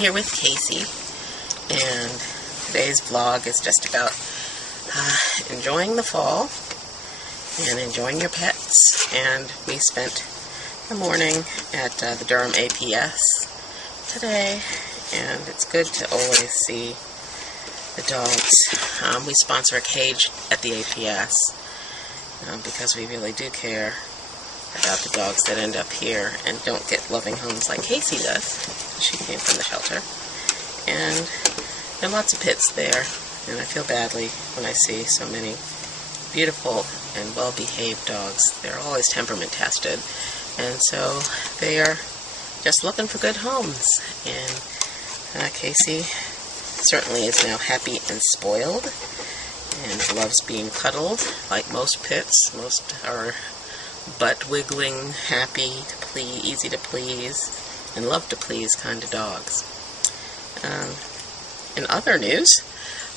here with Casey, and today's vlog is just about enjoying the fall and enjoying your pets. And we spent the morning at the Durham APS today, and it's good to always see the dogs. We sponsor a cage at the APS because we really do care about the dogs that end up here and don't get loving homes like Casey does. She came from the shelter. And there are lots of pits there, and I feel badly when I see so many beautiful and well-behaved dogs. They're always temperament tested, and so they are just looking for good homes. And Casey certainly is now happy and spoiled and loves being cuddled like most pits. Most are butt-wiggling, happy, easy to please, and love to please kind of dogs. In other news,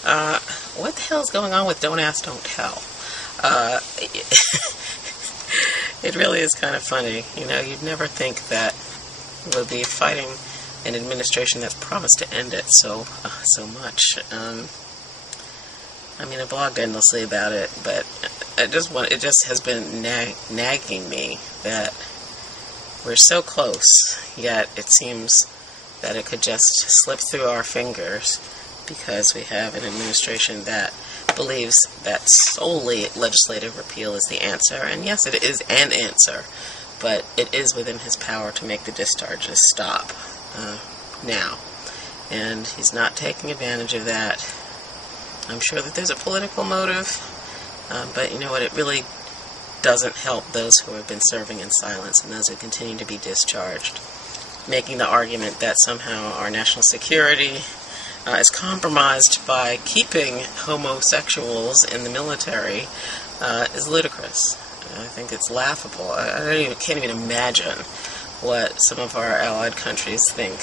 what the hell is going on with Don't Ask, Don't Tell? It really is kind of funny. You know, you'd never think that we'll be fighting an administration that's promised to end it so much. I mean, I blogged endlessly about it, but it just has been nagging me that we're so close, yet it seems that it could just slip through our fingers because we have an administration that believes that solely legislative repeal is the answer. And yes, it is an answer, but it is within his power to make the discharges stop now. And he's not taking advantage of that. I'm sure that there's a political motive, but you know what, it really doesn't help those who have been serving in silence and those who continue to be discharged. Making the argument that somehow our national security is compromised by keeping homosexuals in the military is ludicrous. I think it's laughable. I can't even imagine what some of our allied countries think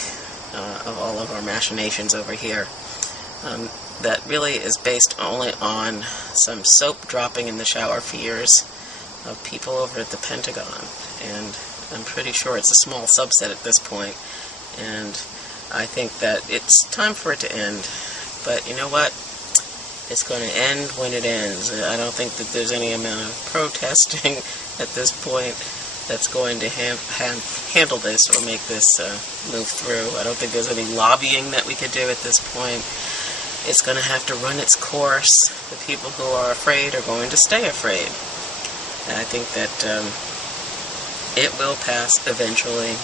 of all of our machinations over here. That really is based only on some soap dropping in the shower fears of people over at the Pentagon. And I'm pretty sure it's a small subset at this point. And I think that it's time for it to end. But you know what? It's going to end when it ends. I don't think that there's any amount of protesting at this point that's going to handle this or make this move through. I don't think there's any lobbying that we could do at this point. It's going to have to run its course. The people who are afraid are going to stay afraid. And I think that it will pass eventually.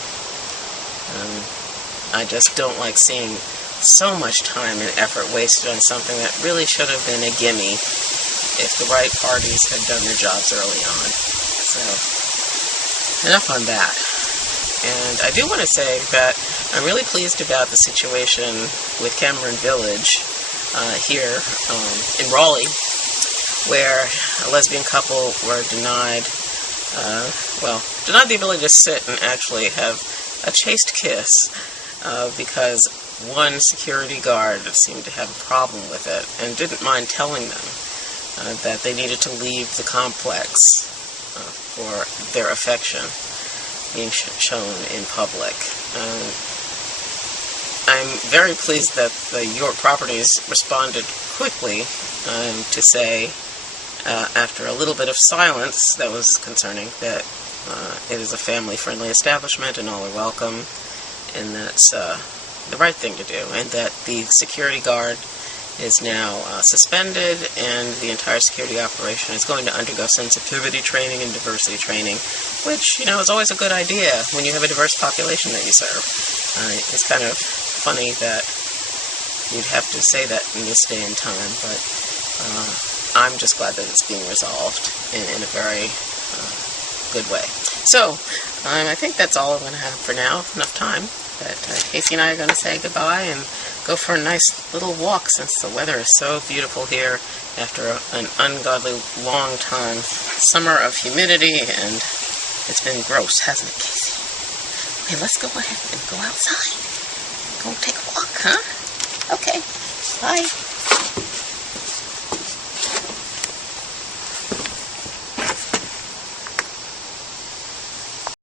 I just don't like seeing so much time and effort wasted on something that really should have been a gimme if the right parties had done their jobs early on. So, enough on that. And I do want to say that I'm really pleased about the situation with Cameron Village here in Raleigh, where a lesbian couple were denied the ability to sit and actually have a chaste kiss because one security guard seemed to have a problem with it and didn't mind telling them that they needed to leave the complex for their affection being shown in public. I'm very pleased that the York Properties responded quickly to say, after a little bit of silence that was concerning, that it is a family-friendly establishment and all are welcome, and that's the right thing to do, and that the security guard is now suspended, and the entire security operation is going to undergo sensitivity training and diversity training, which, you know, is always a good idea when you have a diverse population that you serve. It's kind of funny that you'd have to say that in this day and time, but I'm just glad that it's being resolved in a very good way. So, I think that's all I'm going to have for now. Enough time. But Casey and I are going to say goodbye and go for a nice little walk since the weather is so beautiful here after an ungodly long time. Summer of humidity, and it's been gross, hasn't it, Casey? Okay, let's go ahead and go outside. Go take a walk, huh? Okay, bye.